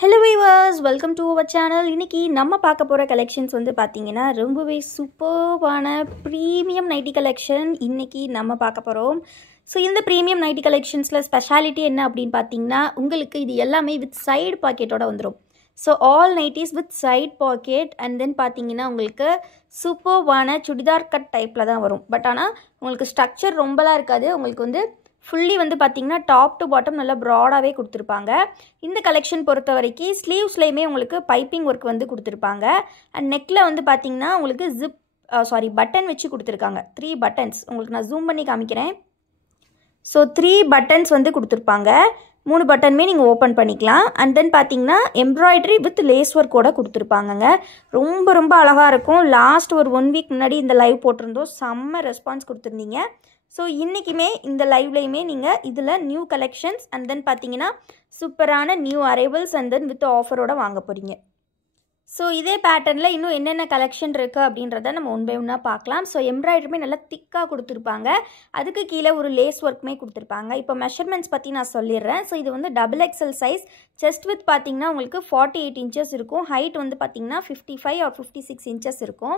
Hello viewers, welcome to our channel. இன்னைக்கு நம்ம பார்க்க போற கலெக்ஷன்ஸ் வந்து பாத்தீங்கன்னா ரொம்பவே சூப்பர்வான பிரீமியம் நைட்டி கலெக்ஷன் இன்னைக்கு நம்ம பார்க்க போறோம். ஸோ இந்த பிரீமியம் நைட்டி கலெக்ஷன்ஸ்ல ஸ்பெஷாலிட்டி என்ன அப்படின்னு பார்த்தீங்கன்னா உங்களுக்கு இது எல்லாமே வித் சைடு பாக்கெட்டோட வந்துடும். So all nighties with side pocket and then பார்த்தீங்கன்னா உங்களுக்கு சூப்பர்வான சுடிதார் கட் டைப்பில் தான் வரும். பட் ஆனால் உங்களுக்கு ஸ்ட்ரக்சர் ரொம்பலாம் இருக்காது. உங்களுக்கு வந்து ஃபுல்லி வந்து பார்த்திங்கன்னா டாப் டு பாட்டம் நல்லா ப்ராடாகவே கொடுத்துருப்பாங்க. இந்த கலெக்ஷன் பொறுத்த வரைக்கும் ஸ்லீவ்ஸ்லேயுமே உங்களுக்கு பைப்பிங் ஒர்க் வந்து கொடுத்துருப்பாங்க. அண்ட் நெக்கில் வந்து பார்த்திங்கன்னா உங்களுக்கு பட்டன் வச்சு கொடுத்துருக்காங்க. 3 பட்டன்ஸ் உங்களுக்கு நான் ஜூம் பண்ணி காமிக்கிறேன். ஸோ 3 பட்டன்ஸ் வந்து கொடுத்துருப்பாங்க. 3 பட்டனுமே நீங்கள் ஓப்பன் பண்ணிக்கலாம். அண்ட் தென் பார்த்தீங்கன்னா எம்ப்ராய்டரி வித் லேஸ் ஒர்க்கோட கொடுத்துருப்பாங்கங்க. ரொம்ப ரொம்ப அழகாக இருக்கும். லாஸ்ட் ஒரு 1 வீக் முன்னாடி இந்த லைவ் போட்டிருந்தோம். செம்ம ரெஸ்பான்ஸ் கொடுத்துருந்தீங்க. ஸோ இன்றைக்குமே இந்த லைவ்லையுமே நீங்கள் இதில் நியூ கலெக்ஷன்ஸ் அண்ட் தென் பார்த்தீங்கன்னா சூப்பரான new arrivals and then with ஆஃபரோட வாங்க போகிறீங்க. ஸோ இதே பேட்டர்னில் இன்னும் என்னென்ன கலெக்ஷன் இருக்குது அப்படின்றத நம்ம ஒன் பை ஒன்னாக பார்க்கலாம். ஸோ எம்ப்ராய்டரிமே நல்லா திக்காக கொடுத்துருப்பாங்க. அதுக்கு கீழே ஒரு லேஸ் ஒர்க்குமே கொடுத்துருப்பாங்க. இப்போ மெஷர்மெண்ட்ஸ் பற்றி நான் சொல்லிடுறேன். ஸோ இது வந்து XXL சைஸ். செஸ்ட் வித் பார்த்தீங்கன்னா உங்களுக்கு 48 இன்ச்சஸ் இருக்கும். ஹைட் வந்து பார்த்தீங்கன்னா 55 or 56 இன்ச்சஸ் இருக்கும்.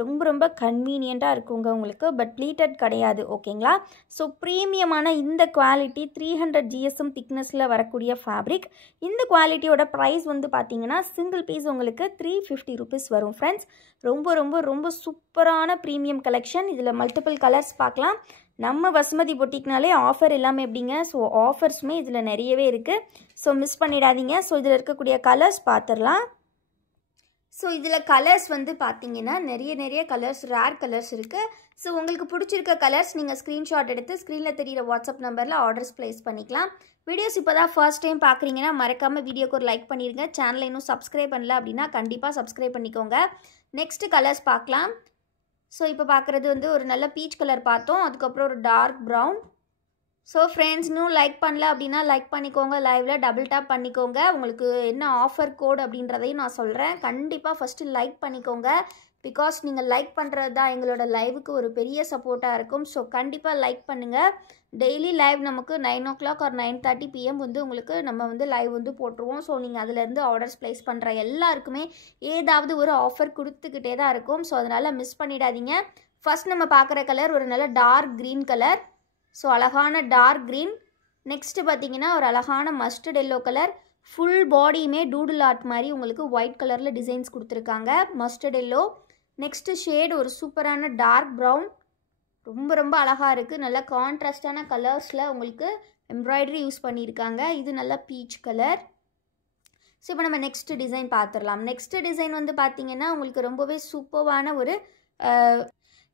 ரொம்ப ரொம்ப கன்வீனியண்ட்டாக இருக்குங்க உங்களுக்கு. பட் ப்ளீட்டட் கிடையாது. ஓகேங்களா? ஸோ ப்ரீமியமான இந்த குவாலிட்டி 300 GSM திக்னஸில் வரக்கூடிய ஃபேப்ரிக். இந்த குவாலிட்டியோட ப்ரைஸ் வந்து பார்த்தீங்கன்னா சிங்கிள் பீஸ் உங்களுக்கு 350 rupees வரும் ஃப்ரெண்ட்ஸ். ரொம்ப ரொம்ப ரொம்ப சூப்பரான ப்ரீமியம் கலெக்ஷன். இதில் மல்டிபிள் கலர்ஸ் பார்க்கலாம். நம்ம வசுமதி பொட்டிக்னாலே ஆஃபர் எல்லாமே எப்படிங்க. ஸோ ஆஃபர்ஸுமே இதில் நிறையவே இருக்குது. ஸோ மிஸ் பண்ணிடாதீங்க. ஸோ இதில் இருக்கக்கூடிய கலர்ஸ் பார்த்துடலாம். ஸோ இதில் கலர்ஸ் வந்து பார்த்தீங்கன்னா நிறைய கலர்ஸ், ரேர் கலர்ஸ் இருக்குது. ஸோ உங்களுக்கு பிடிச்சிருக்க கலர்ஸ் நீங்கள் ஸ்க்ரீன்ஷாட் எடுத்து ஸ்க்ரீனில் தெரியிற வாட்ஸ்அப் நம்பரில் ஆர்டர்ஸ் ப்ளேஸ் பண்ணிக்கலாம். வீடியோஸ் இப்போ தான் ஃபர்ஸ்ட் டைம் பார்க்குறீங்கன்னா மறக்காமல் வீடியோக்கு ஒரு லைக் பண்ணிடுங்க. சேனலை இன்னும் சப்ஸ்கிரைப் பண்ணல அப்படின்னா கண்டிப்பாக சப்ஸ்கிரைப் பண்ணிக்கோங்க. நெக்ஸ்ட்டு கலர்ஸ் பார்க்கலாம். ஸோ இப்போ பார்க்குறது வந்து ஒரு நல்ல பீச் கலர் பார்த்தோம். அதுக்கப்புறம் ஒரு டார்க் ப்ரௌன். ஸோ ஃப்ரெண்ட்ஸ் இன்னும் லைக் பண்ணல அப்படின்னா லைக் பண்ணிக்கோங்க. லைவில் டபுள் டேப் பண்ணிக்கோங்க. உங்களுக்கு என்ன ஆஃபர் கோட் அப்படின்றதையும் நான் சொல்கிறேன். கண்டிப்பாக ஃபஸ்ட்டு லைக் பண்ணிக்கோங்க. பிகாஸ் நீங்கள் லைக் பண்ணுறது தான் எங்களோட லைவுக்கு ஒரு பெரிய சப்போர்ட்டாக இருக்கும். ஸோ கண்டிப்பாக லைக் பண்ணுங்கள். டெய்லி லைவ் நமக்கு 9 o'clock or 9:30 PM வந்து உங்களுக்கு நம்ம வந்து லைவ் வந்து போட்டுருவோம். ஸோ நீங்கள் அதிலேருந்து ஆர்டர்ஸ் ப்ளேஸ் பண்ணுற எல்லாருக்குமே ஏதாவது ஒரு ஆஃபர் கொடுத்துக்கிட்டே தான் இருக்கும். ஸோ அதனால் மிஸ் பண்ணிடாதீங்க. ஃபஸ்ட் நம்ம பார்க்குற கலர் ஒரு நல்ல டார்க் க்ரீன் கலர். ஸோ அழகான டார்க் க்ரீன். நெக்ஸ்ட்டு பார்த்தீங்கன்னா ஒரு அழகான மஸ்டர்ட் எல்லோ கலர். ஃபுல் பாடியுமே டூடுல் ஆர்ட் மாதிரி உங்களுக்கு ஒயிட் கலரில் டிசைன்ஸ் கொடுத்துருக்காங்க. Mustard yellow. நெக்ஸ்ட்டு ஷேட் ஒரு சூப்பரான டார்க் ப்ரௌன். ரொம்ப ரொம்ப அழகாக இருக்குது. நல்ல கான்ட்ராஸ்டான கலர்ஸில் உங்களுக்கு எம்ப்ராய்டரி யூஸ் பண்ணியிருக்காங்க. இது நல்ல பீச் கலர். ஸோ இப்போ நம்ம நெக்ஸ்ட்டு டிசைன் பார்த்துடலாம். நெக்ஸ்ட்டு டிசைன் வந்து பார்த்தீங்கன்னா உங்களுக்கு ரொம்பவே சூப்பரான ஒரு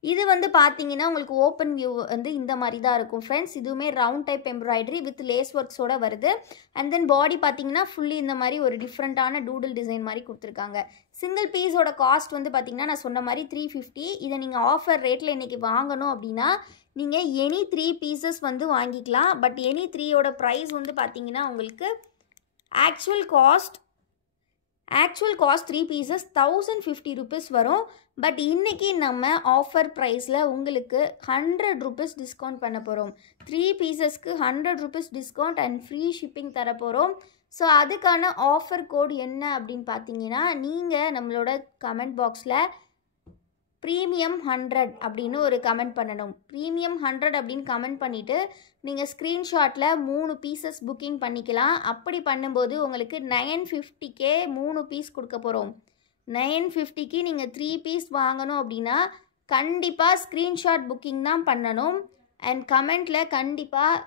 இது வந்து பார்த்தீங்கன்னா உங்களுக்கு ஓப்பன் வியூ வந்து இந்த மாதிரி தான் இருக்கும் ஃப்ரெண்ட்ஸ். இதுவுமே round type embroidery with lace ஒர்க்ஸோட வருது. அண்ட் தென் பாடி பார்த்தீங்கன்னா ஃபுல்லி இந்த மாதிரி ஒரு டிஃப்ரெண்ட்டான டூடில் டிசைன் மாதிரி கொடுத்துருக்காங்க. சிங்கிள் பீஸோட காஸ்ட் வந்து பார்த்தீங்கன்னா நான் சொன்ன மாதிரி 350. இதை நீங்கள் ஆஃபர் ரேட்டில் இன்றைக்கி வாங்கணும் அப்படின்னா நீங்கள் எனி 3 பீசஸ் வந்து வாங்கிக்கலாம். பட் எனி 3யோட ப்ரைஸ் வந்து பார்த்தீங்கன்னா உங்களுக்கு ஆக்சுவல் காஸ்ட் 3 பீசஸ் 1050 rupees வரும். பட் இன்றைக்கி நம்ம ஆஃபர் ப்ரைஸில் உங்களுக்கு 100 rupees டிஸ்கவுண்ட் பண்ண போகிறோம். 3 பீசஸ்க்கு 100 rupees discount and free shipping தர போகிறோம். ஸோ அதுக்கான ஆஃபர் கோட் என்ன அப்படின்னு பார்த்தீங்கன்னா நீங்கள் நம்மளோட கமெண்ட் பாக்ஸில் ப்ரீமியம் 100 அப்படின்னு ஒரு கமெண்ட் பண்ணணும். ப்ரீமியம் 100 அப்படின்னு கமெண்ட் பண்ணிவிட்டு நீங்கள் ஸ்க்ரீன்ஷாட்டில் 3 பீசஸ் புக்கிங் பண்ணிக்கலாம். அப்படி பண்ணும்போது உங்களுக்கு 950க்கே 3 பீஸ் கொடுக்க போகிறோம். 950க்கு நீங்கள் 3 பீஸ் வாங்கணும் அப்படின்னா கண்டிப்பாக ஸ்க்ரீன்ஷாட் புக்கிங் தான் பண்ணணும். அண்ட் கமெண்ட்டில் கண்டிப்பாக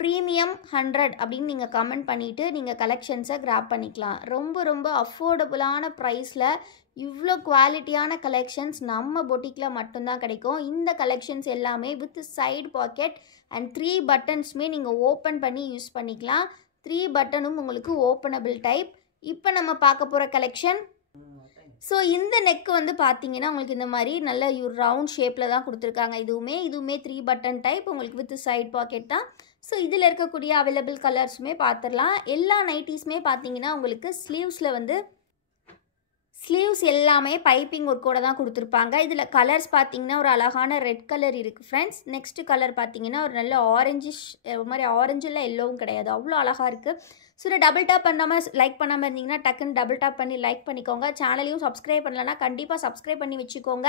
ப்ரீமியம் 100 அப்படின்னு நீங்கள் கமெண்ட் பண்ணிவிட்டு நீங்கள் கலெக்ஷன்ஸை கிராப் பண்ணிக்கலாம். ரொம்ப ரொம்ப அஃபோர்டபுளான ப்ரைஸில் இவ்வளோ குவாலிட்டியான கலெக்ஷன்ஸ் நம்ம பொட்டிக்கில் மட்டும்தான் கிடைக்கும். இந்த கலெக்ஷன்ஸ் எல்லாமே வித் சைடு பாக்கெட் அண்ட் 3 பட்டன்ஸுமே நீங்கள் ஓப்பன் பண்ணி யூஸ் பண்ணிக்கலாம். 3 பட்டனும் உங்களுக்கு ஓப்பனபிள் டைப். இப்போ நம்ம பார்க்க போகிற கலெக்ஷன். ஸோ இந்த நெக்கு வந்து பார்த்தீங்கன்னா உங்களுக்கு இந்த மாதிரி நல்ல ரவுண்ட் ஷேப்பில் தான் கொடுத்துருக்காங்க. இதுவுமே 3 பட்டன் டைப் உங்களுக்கு வித் சைட் பாக்கெட் தான். ஸோ இதில் இருக்கக்கூடிய அவைலபிள் கலர்ஸுமே பார்த்துடலாம். எல்லா நைட்டிஸுமே பார்த்தீங்கன்னா உங்களுக்கு ஸ்லீவ்ஸ் எல்லாமே பைப்பிங் ஒர்க்கோட தான் கொடுத்துருப்பாங்க. இதில் கலர்ஸ் பார்த்தீங்கன்னா ஒரு அழகான ரெட் கலர் இருக்குது ஃப்ரெண்ட்ஸ். நெக்ஸ்ட் கலர் பார்த்தீங்கன்னா ஒரு நல்ல ஆரஞ்சிஷ், ஒரு மாதிரி ஆரஞ்சில் எல்லோவும் கிடையாது, அவ்வளோ அழகாக இருக்குது. ஸோ டபுள் டேப் பண்ணாமல் லைக் பண்ணாமல் இருந்தீங்கன்னா டக்குன்னு டபுள் டேப் பண்ணி லைக் பண்ணிக்கோங்க. சேனலையும் சப்ஸ்கிரைப் பண்ணலன்னா கண்டிப்பாக சப்ஸ்கிரைப் பண்ணி வச்சுக்கோங்க.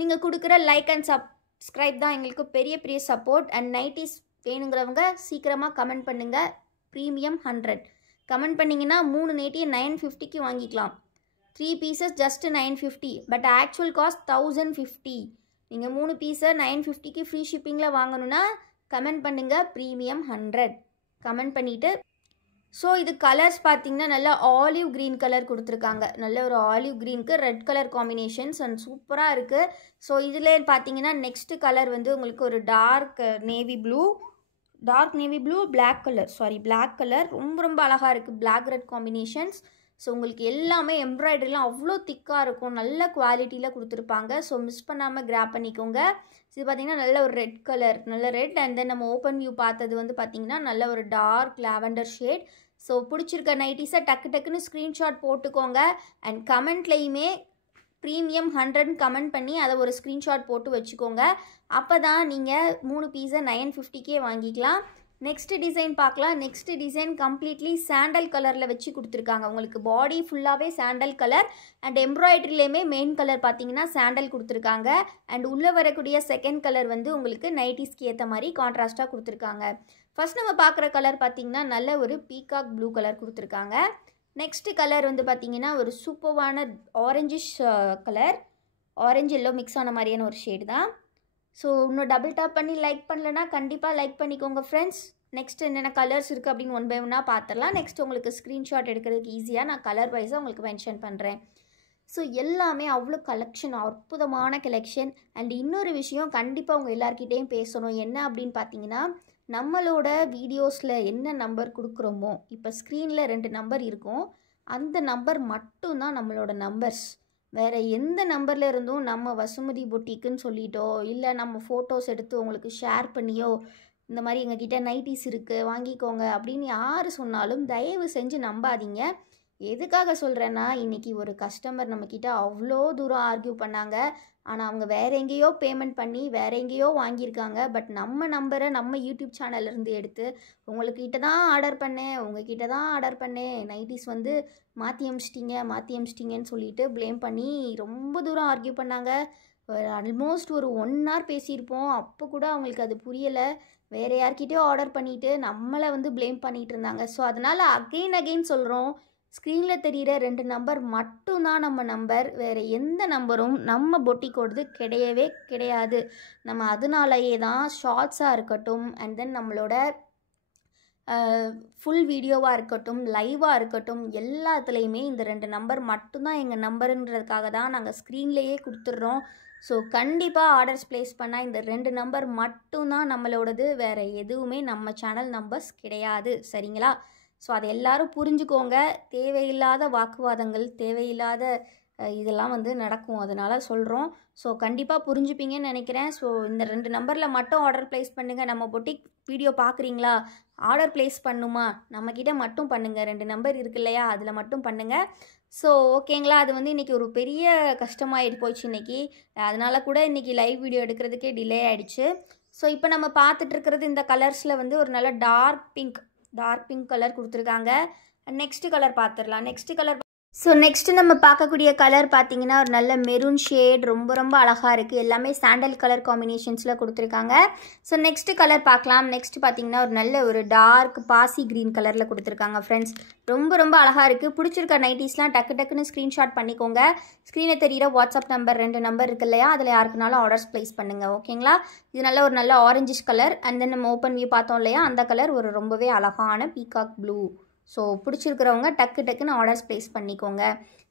நீங்கள் கொடுக்குற லைக் அண்ட் சப்ஸ்கிரைப் தான் எங்களுக்கு பெரிய பெரிய சப்போர்ட். அண்ட் நைட்டிஸ் வேணுங்கிறவங்க சீக்கிரமாக கமெண்ட் பண்ணுங்கள். ப்ரீமியம் 100 கமெண்ட் பண்ணிங்கன்னா 3 நைட்டியை 950க்கு வாங்கிக்கலாம். 3 pieces just 950, but actual cost 1050. நீங்கள் 3 பீஸை 950க்கு ஃப்ரீ ஷிப்பிங்கில் வாங்கணுன்னா கமெண்ட் பண்ணுங்கள் ப்ரீமியம் 100 கமெண்ட் பண்ணிவிட்டு. ஸோ இது கலர்ஸ் பார்த்தீங்கன்னா நல்ல ஆலிவ் க்ரீன் கலர் கொடுத்துருக்காங்க. நல்ல ஒரு ஆலிவ் க்ரீனுக்கு ரெட் கலர் காம்பினேஷன்ஸ் அண்ட் சூப்பராக இருக்குது. ஸோ இதில் பார்த்தீங்கன்னா நெக்ஸ்ட் கலர் வந்து உங்களுக்கு ஒரு dark navy blue, black colour ரொம்ப ரொம்ப அழகாக இருக்குது. Black red combinations. ஸோ உங்களுக்கு எல்லாமே எம்ப்ராய்டரிலாம் அவ்வளோ திக்காக இருக்கும், நல்ல குவாலிட்டியில் கொடுத்துருப்பாங்க. ஸோ மிஸ் பண்ணாமல் கிராப் பண்ணிக்கோங்க. இது பார்த்திங்கன்னா நல்ல ஒரு ரெட் கலர், நல்ல ரெட். அண்ட் தென் நம்ம ஓப்பன் வியூ பார்த்தது வந்து பார்த்திங்கன்னா நல்ல ஒரு டார்க் லாவெண்டர் ஷேட். ஸோ பிடிச்சிருக்க நைட்டிஸை டக்குன்னு ஸ்க்ரீன்ஷாட் போட்டுக்கோங்க. அண்ட் கமெண்ட்லேயுமே ப்ரீமியம் 100 கமெண்ட் பண்ணி அதை ஒரு ஸ்க்ரீன்ஷாட் போட்டு வச்சுக்கோங்க. அப்போ தான் நீங்கள் 3 பீஸை 950க்கே வாங்கிக்கலாம். நெக்ஸ்ட் டிசைன் பார்க்கலாம். நெக்ஸ்ட் டிசைன் கம்ப்ளீட்லி சாண்டல் கலரில் வச்சு கொடுத்துருக்காங்க. உங்களுக்கு பாடி ஃபுல்லாகவே சாண்டல் கலர் அண்ட் எம்ப்ராய்டரிலேயுமே மெயின் கலர் பார்த்தீங்கன்னா சாண்டல் கொடுத்துருக்காங்க. அண்ட் உள்ளே வரக்கூடிய செகண்ட் கலர் வந்து உங்களுக்கு நைட்டிஸ்க்கு ஏற்ற மாதிரி கான்ட்ராஸ்ட்டாக கொடுத்துருக்காங்க. ஃபர்ஸ்ட் நம்ம பார்க்குற கலர் பார்த்தீங்கன்னா நல்ல ஒரு பீகாக் ப்ளூ கலர் கொடுத்துருக்காங்க. நெக்ஸ்ட் கலர் வந்து பார்த்தீங்கன்னா ஒரு சூப்பர்வான orangish colour, orange yellow mix ஆன மாதிரியான ஒரு ஷேடு தான். ஸோ இன்னும் டபுள் டேப் பண்ணி லைக் பண்ணலன்னா கண்டிப்பாக லைக் பண்ணிக்கோங்க ஃப்ரெண்ட்ஸ். நெக்ஸ்ட் என்னென்ன கலர்ஸ் இருக்குது அப்படின்னு ஒன் பை ஒன்னாக பார்த்துடலாம். நெக்ஸ்ட் உங்களுக்கு ஸ்க்ரீன்ஷாட் எடுக்கிறதுக்கு ஈஸியாக நான் கலர் வைஸாக உங்களுக்கு மென்ஷன் பண்ணுறேன். ஸோ எல்லாமே அவ்வளோ கலெக்ஷன், அற்புதமான கலெக்ஷன். அண்ட் இன்னொரு விஷயம் கண்டிப்பாக உங்கள் எல்லாருக்கிட்டேயும் பேசணும். என்ன அப்படின்னு பார்த்தீங்கன்னா, நம்மளோட வீடியோஸில் என்ன நம்பர் கொடுக்குறோமோ, இப்போ ஸ்க்ரீனில் 2 நம்பர் இருக்கும், அந்த நம்பர் மட்டும்தான் நம்மளோட நம்பர்ஸ். வேறு எந்த நம்பரில் இருந்தும் நம்ம வசுமதி பொட்டிக்குன்னு சொல்லிட்டோ இல்லை நம்ம ஃபோட்டோஸ் எடுத்து உங்களுக்கு ஷேர் பண்ணியோ இந்த மாதிரி எங்ககிட்ட நைட்டிஸ் இருக்குது வாங்கிக்கோங்க அப்படின்னு யார் சொன்னாலும் தயவு செஞ்சு நம்பாதீங்க. எதுக்காக சொல்கிறேன்னா, இன்றைக்கி ஒரு கஸ்டமர் நம்மக்கிட்ட அவ்வளோ தூரம் ஆர்கியூ பண்ணாங்க. ஆனால் அவங்க வேறு எங்கேயோ பேமெண்ட் பண்ணி வேறு எங்கேயோ வாங்கியிருக்காங்க. பட் நம்ம நம்பரை நம்ம யூடியூப் சேனல்லேருந்து எடுத்து உங்கள்கிட்ட தான் ஆர்டர் பண்ணேன் நைட்டிஸ் வந்து மாற்றி அமிச்சிட்டிங்கன்னு சொல்லிட்டு ப்ளேம் பண்ணி ரொம்ப தூரம் ஆர்கியூ பண்ணாங்க. ஆல்மோஸ்ட் ஒரு 1 hour பேசியிருப்போம். அப்போ கூட அவங்களுக்கு அது புரியலை. வேறு யார்கிட்டயோ ஆர்டர் பண்ணிவிட்டு நம்மளை வந்து ப்ளேம் பண்ணிகிட்டு இருந்தாங்க. ஸோ அதனால் அகெயின் சொல்கிறோம், ஸ்க்ரீனில் தெரிகிற 2 நம்பர் மட்டும்தான் நம்ம நம்பர். வேறு எந்த நம்பரும் நம்ம பொட்டிக்கோடது கிடையாது. நம்ம அதனாலேயே தான் ஷார்ட்ஸாக இருக்கட்டும் அண்ட் தென் நம்மளோட ஃபுல் வீடியோவாக இருக்கட்டும், லைவாக இருக்கட்டும், எல்லாத்துலேயுமே இந்த 2 நம்பர் மட்டும்தான் எங்கள் நம்பருன்றதுக்காக தான் நாங்கள் ஸ்க்ரீன்லேயே கொடுத்துட்றோம். ஸோ கண்டிப்பாக ஆர்டர்ஸ் ப்ளேஸ் பண்ணால் இந்த 2 நம்பர் மட்டும்தான் நம்மளோடது. வேறு எதுவுமே நம்ம சேனல் நம்பர்ஸ் கிடையாது, சரிங்களா? ஸோ அதை எல்லோரும் புரிஞ்சுக்கோங்க. தேவையில்லாத வாக்குவாதங்கள், தேவையில்லாத இதெல்லாம் வந்து நடக்கும், அதனால் சொல்கிறோம். ஸோ கண்டிப்பாக புரிஞ்சுப்பீங்கன்னு நினைக்கிறேன். ஸோ இந்த 2 நம்பரில் மட்டும் ஆர்டர் ப்ளேஸ் பண்ணுங்கள். நம்ம பொட்டிக் வீடியோ பார்க்குறீங்களா, ஆர்டர் ப்ளேஸ் பண்ணுமா, நம்மக்கிட்ட மட்டும் பண்ணுங்கள். 2 நம்பர் இருக்கு இல்லையா, அதில் மட்டும் பண்ணுங்கள். ஸோ ஓகேங்களா, அது வந்து இன்றைக்கி ஒரு பெரிய கஷ்டமாகிட்டு போச்சு இன்றைக்கி. அதனால கூட இன்றைக்கி லைவ் வீடியோ எடுக்கிறதுக்கே டிலே ஆகிடுச்சு. ஸோ இப்போ நம்ம பார்த்துட்ருக்கிறது இந்த கலர்ஸில் வந்து ஒரு நல்ல டார்க் பிங்க் கலர் கொடுத்துருக்காங்க. நெக்ஸ்ட் கலர் பார்த்துடலாம். நெக்ஸ்ட் நம்ம பார்க்கக்கூடிய கலர் பார்த்தீங்கன்னா ஒரு நல்ல மெரூன் ஷேட், ரொம்ப ரொம்ப அழகாக இருக்குது. எல்லாமே சாண்டல் கலர் காம்பினேஷன்ஸில் கொடுத்துருக்காங்க. ஸோ நெக்ஸ்ட் கலர் பார்க்கலாம். நெக்ஸ்ட் பார்த்தீங்கன்னா ஒரு நல்ல ஒரு டார்க் பாசி க்ரீன் கலரில் கொடுத்துருக்காங்க ஃப்ரெண்ட்ஸ். ரொம்ப ரொம்ப அழகாக இருக்குது. பிடிச்சிருக்க நைட்டிஸ்லாம் டக்குன்னு ஸ்க்ரீன்ஷாட் பண்ணிக்கோங்க. ஸ்க்ரீனில் தெரிகிற வாட்ஸ்அப் நம்பர் 2 நம்பர் இருக்கு இல்லையா, அதில் யாருக்குனாலும் ஆர்டர்ஸ் ப்ளேஸ் பண்ணுங்கள், ஓகேங்களா? இது ஒரு நல்ல ஆரஞ்சிஷ் கலர் அண்ட் தென் நம்ம ஓப்பன் வியூ பார்த்தோம் இல்லையா, அந்த கலர் ஒரு ரொம்பவே அழகான பீகாக் ப்ளூ. ஸோ பிடிச்சிருக்கிறவங்க டக்குன்னு ஆர்டர்ஸ் ப்ளேஸ் பண்ணிக்கோங்க.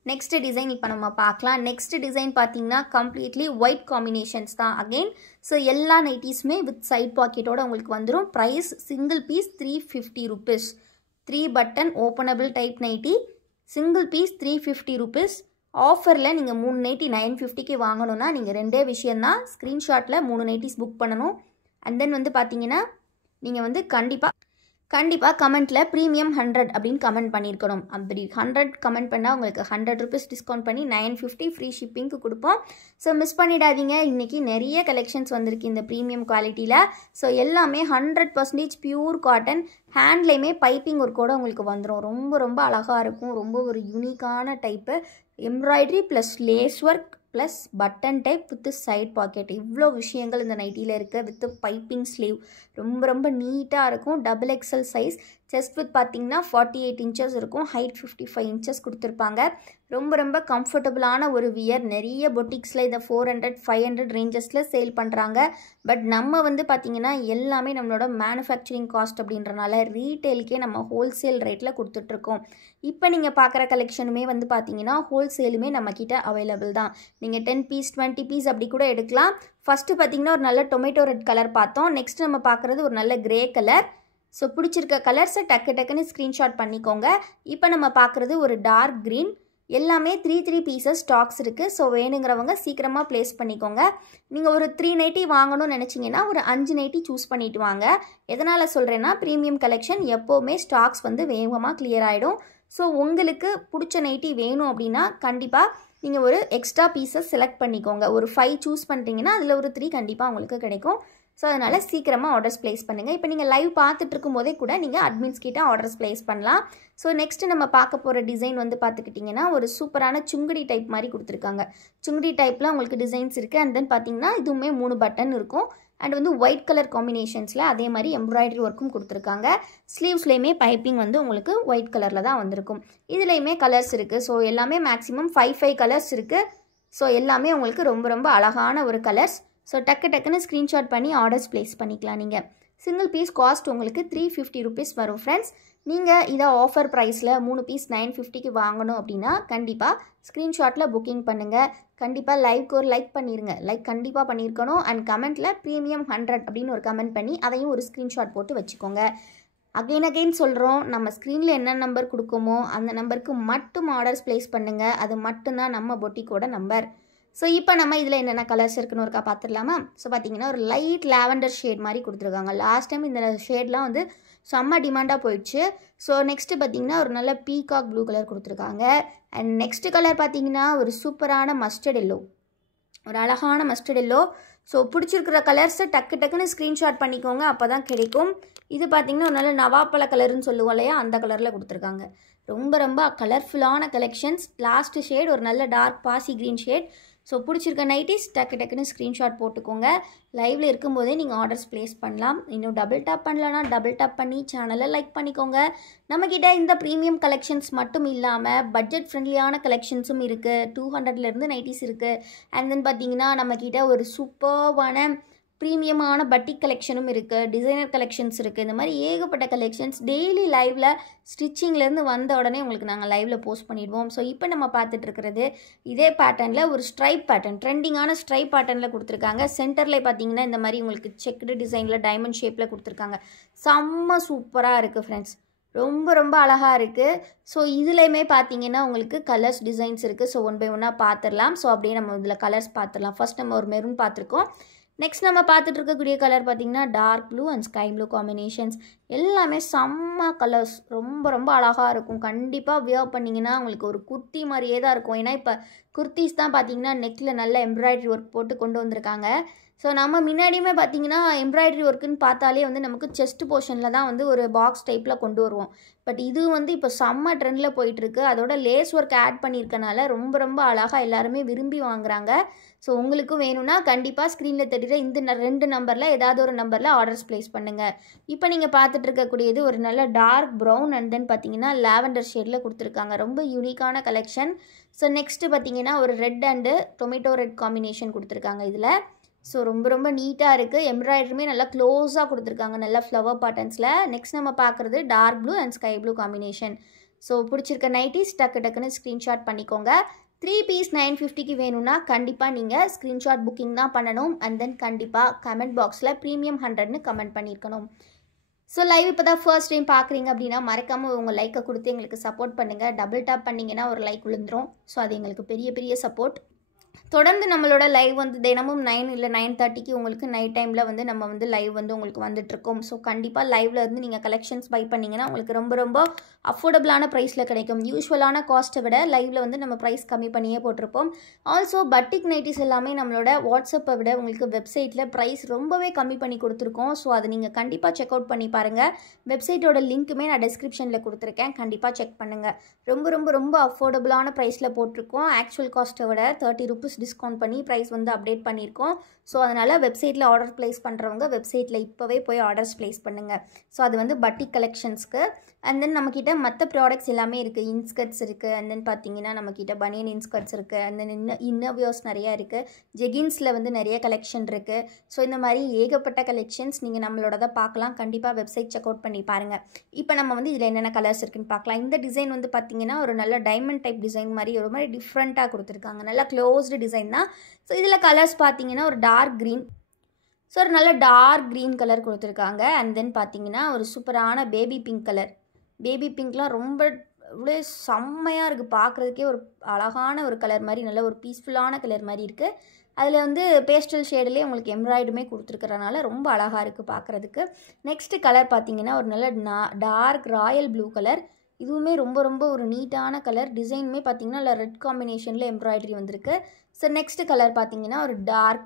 நெக்ஸ்ட் டிசைன் இப்போ நம்ம பார்க்கலாம். நெக்ஸ்ட் டிசைன் பார்த்தீங்கன்னா கம்ப்ளீட்லி ஒயிட் காம்பினேஷன்ஸ் தான் அகெயின். ஸோ எல்லா நைட்டிஸுமே வித் சைட் பாக்கெட்டோடு உங்களுக்கு வந்துடும். Price single piece 350 rupees. 3 button openable type nighty, single piece 350 rupees. ஆஃபரில் நீங்கள் 3 நைட்டி 950க்கு வாங்கணுன்னா நீங்கள் 2 விஷயந்தான். ஸ்க்ரீன்ஷாட்டில் 3 நைட்டிஸ் புக் பண்ணணும். அண்ட் தென் வந்து பார்த்தீங்கன்னா நீங்கள் வந்து கண்டிப்பாக கமெண்ட்டில் ப்ரீமியம் 100 அப்படின்னு கமெண்ட் பண்ணியிருக்கணும். அப்படி 100 கமெண்ட் பண்ணால் உங்களுக்கு 100 ருபீஸ் டிஸ்கவுண்ட் பண்ணி 950 ஃப்ரீ ஷிப்பிங்க்கு கொடுப்போம். ஸோ மிஸ் பண்ணிடாதீங்க. இன்றைக்கி நிறைய கலெக்ஷன்ஸ் வந்திருக்கு இந்த ப்ரீமியம் குவாலிட்டியில். ஸோ எல்லாமே 100% பியூர் காட்டன், ஹேண்ட்லேயுமே பைப்பிங் ஒர்க்கோடு உங்களுக்கு வந்துடும். ரொம்ப ரொம்ப அழகாக இருக்கும். ரொம்ப ஒரு யூனிக்கான type embroidery plus lace work plus button type with side pocket. இவ்வளோ விஷயங்கள் இந்த நைட்டியில் இருக்குது. வித் பைப்பிங் ஸ்லீவ் ரொம்ப ரொம்ப நீட்டாக இருக்கும். Double XL size. Chest with பார்த்திங்கன்னா 48 இன்ச்சஸ் இருக்கும். ஹைட் 55 இன்ச்சஸ் கொடுத்துருப்பாங்க. ரொம்ப ரொம்ப கம்ஃபர்டபுளான ஒரு வியர். நிறைய பொட்டிக்ஸில் இதை 400 500 ரேஞ்சஸில் சேல் பண்ணுறாங்க. பட் நம்ம வந்து பார்த்திங்கன்னா எல்லாமே நம்மளோட மேனுஃபேக்சரிங் காஸ்ட் அப்படின்றனால ரீட்டெயிலுக்கே நம்ம ஹோல்சேல் ரேட்டில் கொடுத்துட்ருக்கோம். இப்போ நீங்கள் பார்க்குற கலெக்ஷனுமே வந்து பார்த்திங்கன்னா ஹோல்சேலுமே நம்மக்கிட்ட அவைலபிள் தான். நீங்கள் 10 பீஸ் 20 பீஸ் அப்படி கூட எடுக்கலாம். ஃபஸ்ட்டு பார்த்திங்கன்னா ஒரு நல்ல டொமேட்டோ ரெட் கலர் பார்த்தோம். நெக்ஸ்ட் நம்ம பார்க்குறது ஒரு நல்ல கிரே கலர். ஸோ பிடிச்சிருக்க கலர்ஸை டக்குன்னு ஸ்க்ரீன்ஷாட் பண்ணிக்கோங்க. இப்போ நம்ம பார்க்குறது ஒரு டார்க் க்ரீன். எல்லாமே 3 பீசஸ் ஸ்டாக்ஸ் இருக்குது. ஸோ வேணுங்கிறவங்க சீக்கிரமாக ப்ளேஸ் பண்ணிக்கோங்க. நீங்கள் ஒரு 3 நைட்டி வாங்கணும்னு நினச்சிங்கன்னா ஒரு 5 நைட்டி சூஸ் பண்ணிவிட்டு வாங்க. எதனால் சொல்கிறேன்னா ப்ரீமியம் கலெக்ஷன் எப்போவுமே ஸ்டாக்ஸ் வந்து வேகமாக கிளியர் ஆகிடும். ஸோ உங்களுக்கு பிடிச்ச நைட்டி வேணும் அப்படின்னா கண்டிப்பாக நீங்கள் ஒரு எக்ஸ்ட்ரா பீசஸ் செலக்ட் பண்ணிக்கோங்க. ஒரு 5 சூஸ் பண்ணுறீங்கன்னா அதில் ஒரு 3 கண்டிப்பாக உங்களுக்கு கிடைக்கும். ஸோ அதனால் சீக்கிரமாக ஆர்டர்ஸ் ப்ளேஸ் பண்ணுங்கள். இப்போ நீங்கள் லைவ் பார்த்துட்டு இருக்கும் போதே கூட நீங்கள் அட்மின்ஸ் கிட்ட ஆர்டர்ஸ் ப்ளேஸ் பண்ணலாம். ஸோ நெக்ஸ்ட்டு நம்ம பார்க்க போகிற டிசைன் வந்து பார்த்துக்கிட்டிங்கன்னா ஒரு சூப்பரான சுங்குடி டைப் மாதிரி கொடுத்துருக்காங்க. சுங்குடி டைப்பில் உங்களுக்கு டிசைன்ஸ் இருக்குது. அண்ட் தென் பார்த்திங்கன்னா இதுவுமே 3 பட்டன் இருக்கும். அண்ட் வந்து ஒயிட் கலர் காம்பினேஷன்ஸில் அதே மாதிரி எம்ப்ராய்டரி ஒர்க்கும் கொடுத்துருக்காங்க. ஸ்லீவ்ஸ்லேயுமே பைப்பிங் வந்து உங்களுக்கு ஒயிட் கலரில் தான் வந்திருக்கும். இதுலேயுமே கலர்ஸ் இருக்குது. ஸோ எல்லாமே மேக்ஸிமம் 5 கலர்ஸ் இருக்குது. ஸோ எல்லாமே உங்களுக்கு ரொம்ப ரொம்ப அழகான ஒரு கலர்ஸ். ஸோ டக்குன்னு ஸ்க்ரீன்ஷாட் பண்ணி ஆர்டர்ஸ் ப்ளேஸ் பண்ணிக்கலாம். நீங்கள் சிங்கிள் பீஸ் காஸ்ட் உங்களுக்கு 350 ருபீஸ் வரும் ஃப்ரெண்ட்ஸ். நீங்கள் இதை ஆஃபர் ப்ரைஸில் 3 பீஸ் 950க்கு வாங்கணும் அப்படின்னா கண்டிப்பாக ஸ்க்ரீன்ஷாட்டில் புக்கிங் பண்ணுங்கள். கண்டிப்பாக லைவ்க்கு ஒரு லைக் பண்ணிடுங்க. லைக் கண்டிப்பாக பண்ணியிருக்கணும். அண்ட் கமெண்ட்டில் ப்ரீமியம் 100 அப்படின்னு ஒரு கமெண்ட் பண்ணி அதையும் ஒரு ஸ்க்ரீன்ஷாட் போட்டு வச்சுக்கோங்க. அகைன் சொல்கிறோம், நம்ம ஸ்க்ரீனில் என்ன நம்பர் கொடுக்குமோ அந்த நம்பருக்கு மட்டும் ஆர்டர்ஸ் ப்ளேஸ் பண்ணுங்கள். அது மட்டும்தான் நம்ம பொட்டிக்கோட நம்பர். ஸோ இப்போ நம்ம இதில் என்னென்ன கலர்ஸ் இருக்குன்னு ஒருக்கா பார்த்துடலாமா? ஸோ பார்த்தீங்கன்னா ஒரு லைட் லாவெண்டர் ஷேட் மாதிரி கொடுத்துருக்காங்க. லாஸ்ட் டைம் இந்த ஷேட்லாம் வந்து செம்ம டிமாண்டாக போயிடுச்சு. ஸோ நெக்ஸ்ட்டு பார்த்தீங்கன்னா ஒரு நல்ல பீகாக் ப்ளூ கலர் கொடுத்துருக்காங்க. அண்ட் நெக்ஸ்ட்டு கலர் பார்த்தீங்கன்னா ஒரு சூப்பரான மஸ்டர்ட் எல்லோ, ஒரு அழகான மஸ்டர்ட் எல்லோ. ஸோ பிடிச்சிருக்கிற கலர்ஸை டக்குன்னு ஸ்க்ரீன்ஷாட் பண்ணிக்கோங்க, அப்போ தான் கிடைக்கும். இது பார்த்திங்கன்னா ஒரு நல்ல நவாப்பழ கலர்னு சொல்லுவோம் இல்லையா, அந்த கலரில் கொடுத்துருக்காங்க. ரொம்ப ரொம்ப கலர்ஃபுல்லான கலெக்ஷன்ஸ். லாஸ்ட்டு ஷேட் ஒரு நல்ல டார்க் பாசி க்ரீன் ஷேட். ஸோ பிடிச்சிருக்க நைட்டிஸ் டக்குன்னு ஸ்க்ரீன்ஷாட் போட்டுக்கோங்க. லைவில் இருக்கும்போதே நீங்கள் ஆர்டர்ஸ் ப்ளேஸ் பண்ணலாம். இன்னும் டபுள் டேப் பண்ணலன்னா டபுள் டேப் பண்ணி சேனலை லைக் பண்ணிக்கோங்க. நம்மக்கிட்ட இந்த ப்ரீமியம் கலெக்ஷன்ஸ் மட்டும் இல்லாமல் பட்ஜெட் ஃப்ரெண்ட்லியான கலெக்ஷன்ஸும் இருக்குது. 200லேருந்து நைட்டிஸ் இருக்குது. அண்ட் தென் பார்த்தீங்கன்னா நம்மக்கிட்ட ஒரு சூப்பர்வான ப்ரீமியமான பட்டிக் கலெக்ஷனும் இருக்குது. டிசைனர் கலெக்ஷன்ஸ் இருக்குது. இந்த மாதிரி ஏகப்பட்ட கலெக்ஷன்ஸ் டெய்லி லைவில் ஸ்டிச்சிங்லேருந்து வந்த உடனே உங்களுக்கு நாங்கள் லைவில் போஸ்ட் பண்ணிடுவோம். ஸோ இப்போ நம்ம பார்த்துட்ருக்கிறது இதே பேட்டர்னில் ஒரு ஸ்ட்ரைப் பேட்டர்ன், ட்ரெண்டிங்கான ஸ்ட்ரைப் பேட்டர்னில் கொடுத்துருக்காங்க. சென்டரில் பார்த்தீங்கன்னா இந்த மாதிரி உங்களுக்கு செக்குடு டிசைனில் டைமண்ட் ஷேப்பில் கொடுத்துருக்காங்க. செம்ம சூப்பராக இருக்குது ஃப்ரெண்ட்ஸ். ரொம்ப ரொம்ப அழகாக இருக்குது. ஸோ இதுலேயுமே பார்த்தீங்கன்னா உங்களுக்கு கலர்ஸ் டிசைன்ஸ் இருக்குது. ஸோ ஒன் பை ஒன்னாக பார்த்துடலாம். ஸோ அப்படியே நம்ம இதில் கலர்ஸ் பார்த்துடலாம். ஃபர்ஸ்ட் நம்ம ஒரு மெரூன் பார்த்துருக்கோம். நெக்ஸ்ட் நம்ம பார்த்துட்டு இருக்கக்கூடிய கலர் பார்த்திங்கன்னா dark blue and sky blue combinations. எல்லாமே செம்ம கலர்ஸ். ரொம்ப ரொம்ப அழகாக இருக்கும். கண்டிப்பாக வியர் பண்ணிங்கன்னா உங்களுக்கு ஒரு குர்த்தி மாதிரியே தான் இருக்கும். ஏன்னா இப்போ குர்த்திஸ் தான் பார்த்திங்கன்னா நெக்கில் நல்ல எம்ப்ராய்டரி ஒர்க் போட்டு கொண்டு வந்திருக்காங்க. ஸோ நம்ம முன்னாடியுமே பார்த்திங்கன்னா எம்ப்ராய்டரி ஒர்க்குன்னு பார்த்தாலே வந்து நமக்கு செஸ்ட் போர்ஷனில் தான் வந்து ஒரு பாக்ஸ் டைப்பில் கொண்டு வருவோம். பட் இது வந்து இப்போ செம்ம ட்ரெண்டில் போயிட்டுருக்கு. அதோட லேஸ் ஒர்க் ஆட் பண்ணியிருக்கனால ரொம்ப ரொம்ப அழகாக எல்லாருமே விரும்பி வாங்குறாங்க. ஸோ உங்களுக்கும் வேணும்னா கண்டிப்பாக ஸ்க்ரீனில் தெரியுற இந்த 2 நம்பரில் ஏதாவது ஒரு நம்பரில் ஆர்டர்ஸ் ப்ளேஸ் பண்ணுங்கள். இப்போ நீங்கள் பார்த்துட்டு இருக்கக்கூடியது ஒரு நல்ல டார்க் ப்ரௌன் அண்ட் தென் பார்த்தீங்கன்னா லாவெண்டர் ஷேடில் கொடுத்துருக்காங்க. ரொம்ப யூனிக்கான கலெக்ஷன். ஸோ நெக்ஸ்ட்டு பார்த்தீங்கன்னா ஒரு red and tomato red combination கொடுத்துருக்காங்க இதில். ஸோ ரொம்ப ரொம்ப நீட்டாக இருக்குது. எம்ப்ராய்டரியுமே நல்லா க்ளோஸாக கொடுத்துருக்காங்க, நல்லா ஃப்ளவர் பேட்டர்ன்ஸில். நெக்ஸ்ட் நம்ம பார்க்குறது dark blue and sky blue combination. So பிடிச்சிருக்க நைட்டிஸ் டக்குன்னு ஸ்க்ரீன்ஷாட் பண்ணிக்கோங்க. 3 பீஸ் 950க்கு வேணும்னா கண்டிப்பாக நீங்கள் ஸ்க்ரீன்ஷாட் புக்கிங் தான் பண்ணணும். அண்ட் தென் கண்டிப்பாக கமெண்ட் பாக்ஸில் ப்ரீமியம் 100ன்னு கமெண்ட் பண்ணியிருக்கணும். ஸோ லைவ் இப்போ தான் ஃபர்ஸ்ட் டைம் பார்க்குறீங்க அப்படின்னா மறக்காமல் உங்கள் லைக்கை கொடுத்து எங்களுக்கு சப்போர்ட் பண்ணுங்கள். டபுள் டேப் பண்ணிங்கன்னா ஒரு லைக் விழுந்துடும். ஸோ அது எங்களுக்கு பெரிய பெரிய சப்போர்ட். தொடர்ந்து நம்மளோட லைவ் வந்து தினமும் 9 இல்லை 9:30க்கு உங்களுக்கு நைட் டைமில் வந்து நம்ம வந்து லைவ் வந்து உங்களுக்கு வந்துட்டுருக்கோம். ஸோ கண்டிப்பாக லைவில் இருந்து நீங்கள் கலெக்ஷன்ஸ் பை பண்ணிங்கன்னா உங்களுக்கு ரொம்ப ரொம்ப அஃபோர்டபுளான ப்ரைஸில் கிடைக்கும். யூஸ்வலான காஸ்ட்டை விட லைவில் வந்து நம்ம ப்ரைஸ் கம்மி பண்ணியே போட்டிருப்போம். ஆல்சோ பட்டிக் நைட்டிஸ் எல்லாமே நம்மளோட வாட்ஸ்அப்பை விட உங்களுக்கு வெப்சைட்டில் ப்ரைஸ் ரொம்பவே கம்மி பண்ணி கொடுத்துருக்கோம். ஸோ அதை நீங்கள் கண்டிப்பாக செக் அவுட் பண்ணி பாருங்கள். வெப்சைட்டோட லிங்க்குமே நான் டிஸ்கிரிப்ஷனில் கொடுத்துருக்கேன், கண்டிப்பாக செக் பண்ணுங்கள். ரொம்ப ரொம்ப ரொம்ப அஃபோர்டபுளான ப்ரைஸில் போட்டிருக்கோம். ஆக்சுவல் காஸ்ட்டை விட 30 ரூபீஸ் டிஸ்கவுண்ட் பண்ணி ப்ரைஸ் வந்து அப்டேட் பண்ணியிருக்கோம். ஸோ அதனால் வெப்சைட்டில் ஆர்டர் ப்ளேஸ் பண்ணுறவங்க வெப்சைட்டில் இப்போவே போய் ஆர்டர்ஸ் ப்ளேஸ் பண்ணுங்கள். ஸோ அது வந்து பட்டிக் கலெக்ஷன்ஸ்க்கு. அண்ட் தென் நம்மக்கிட்ட மற்ற ப்ராடக்ட்ஸ் எல்லாமே இருக்குது. இன்ஸ்கர்ட்ஸ் இருக்குது, அண்ட் தென் பார்த்தீங்கன்னா நம்மக்கிட்ட பனியன் இன்ஸ்கர்ட்ஸ் இருக்குது, அண்ட் தென் இன்னர்வியர்ஸ் நிறையா இருக்குது. ஜெகின்ஸில் வந்து நிறைய கலெக்ஷன் இருக்குது. ஸோ இந்த மாதிரி ஏகப்பட்ட கலெக்ஷன்ஸ் நீங்கள் நம்மளோட தான் பார்க்கலாம். கண்டிப்பாக வெப்சைட் செக் அவுட் பண்ணி பாருங்கள். இப்போ நம்ம வந்து இதில் என்னென்ன கலர்ஸ் இருக்குன்னு பார்க்கலாம். இந்த டிசைன் வந்து பார்த்தீங்கன்னா ஒரு நல்ல டைமண்ட் டைப் டிசைன் மாதிரி ஒரு மாதிரி டிஃப்ரெண்ட்டாக கொடுத்துருக்காங்க. நல்லா க்ளோஸ்டு டிசைன் தான். ஸோ இதில் கலர்ஸ் பார்த்தீங்கன்னா ஒரு டார்க் க்ரீன், ஸோ ஒரு நல்ல டார்க் க்ரீன் கலர் கொடுத்துருக்காங்க. அண்ட் தென் பார்த்தீங்கன்னா ஒரு சூப்பரான பேபி பிங்க் கலர். பேபி பிங்க்லாம் ரொம்ப இவ்வளோ செம்மையாக இருக்குது, பார்க்குறதுக்கே ஒரு அழகான ஒரு கலர் மாதிரி, நல்ல ஒரு பீஸ்ஃபுல்லான கலர் மாதிரி இருக்குது. அதில் வந்து பேஸ்டல் ஷேட்லேயே உங்களுக்கு எம்ப்ராய்டுமே கொடுத்துருக்கறனால ரொம்ப அழகாக இருக்குது பார்க்குறதுக்கு. நெக்ஸ்ட்டு கலர் பார்த்தீங்கன்னா ஒரு நல்ல டார்க் ராயல் ப்ளூ கலர். இதுவுமே ரொம்ப ரொம்ப ஒரு நீட்டான கலர். டிசைனுமே பார்த்தீங்கன்னா இல்லை ரெட் காம்பினேஷனில் எம்ப்ராய்டரி வந்திருக்கு. ஸோ நெக்ஸ்ட்டு கலர் பார்த்தீங்கன்னா ஒரு டார்க்